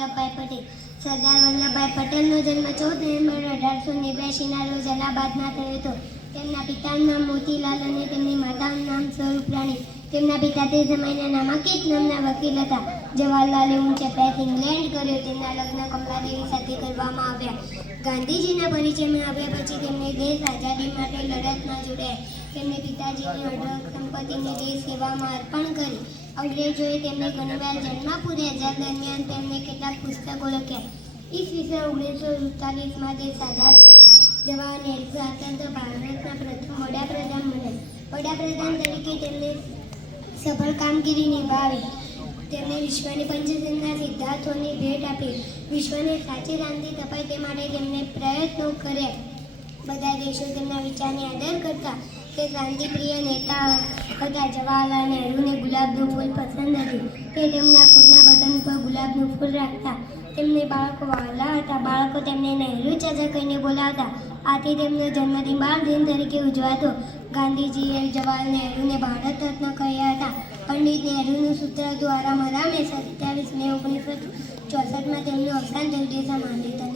વલ્લભભાઈ પટેલ. સરદાર વલ્લભભાઈ પટેલનો જન્મ 14 નવેમ્બર 1882ના રોજ અલ્હાબાદમાં થયો હતો. તેમના પિતાનું નામ મોતીલાલ અને તેમની માતાનું નામ સ્વરૂપરાણી. તેમના પિતા તે સમયના નામાંકિત નામના વકીલ હતા. જવાહરલાલે ઊંચે અભ્યાસ ઇંગ્લેન્ડ કર્યો. તેમના લગ્ન કમલાદેવી સાથે કરવામાં આવ્યા. ગાંધીજીના પરિચયમાં આવ્યા પછી તેમને દેશ આઝાદી માટે લડતમાં જોડાયા. તેમણે પિતાજીની અઢળક સંપત્તિને દેશ સેવામાં અર્પણ કરી. અંગ્રેજોએ તેમને ઘણીવાર જન્માપુરી આઝાદ દરમિયાન તેમને કેટલાક પુસ્તકો લખ્યા. ઈસવીસન 1947માં દેશ આઝાદ થયો. જવાહર નહેરુ સ્વતંત્ર ભારતના પ્રથમ વડાપ્રધાન બન્યા. વડાપ્રધાન તરીકે તેમને સફળ કામગીરી નિભાવી. તેમણે વિશ્વની પંચશીલના સિદ્ધાંતોની ભેટ આપી. વિશ્વને સાચી શાંતિ તપાય તે માટે તેમણે પ્રયત્નો કર્યા. બધા દેશો તેમના વિચારને આદર કરતા. તે શાંતિપ્રિય નેતા હતા. જવાહરલાલ નહેરુને ગુલાબનું ફૂલ પસંદ હતું. તે તેમના કોટના બટન પર ગુલાબનું ફૂલ રાખતા. તેમને બાળકો વહાલા હતા. બાળકો તેમને નહેરુ ચાચા કહીને બોલાવતા. આથી તેમનો જન્મદિન બાળ દિન તરીકે ઉજવાતો. ગાંધીજીએ જવાહર નહેરુને ભારત રત્ન કહ્યા હતા. પંડિત નહેરુનું સૂત્ર હતું, આરામ હરામ. 27 મે 1964માં તેમનું અવસાન થયું.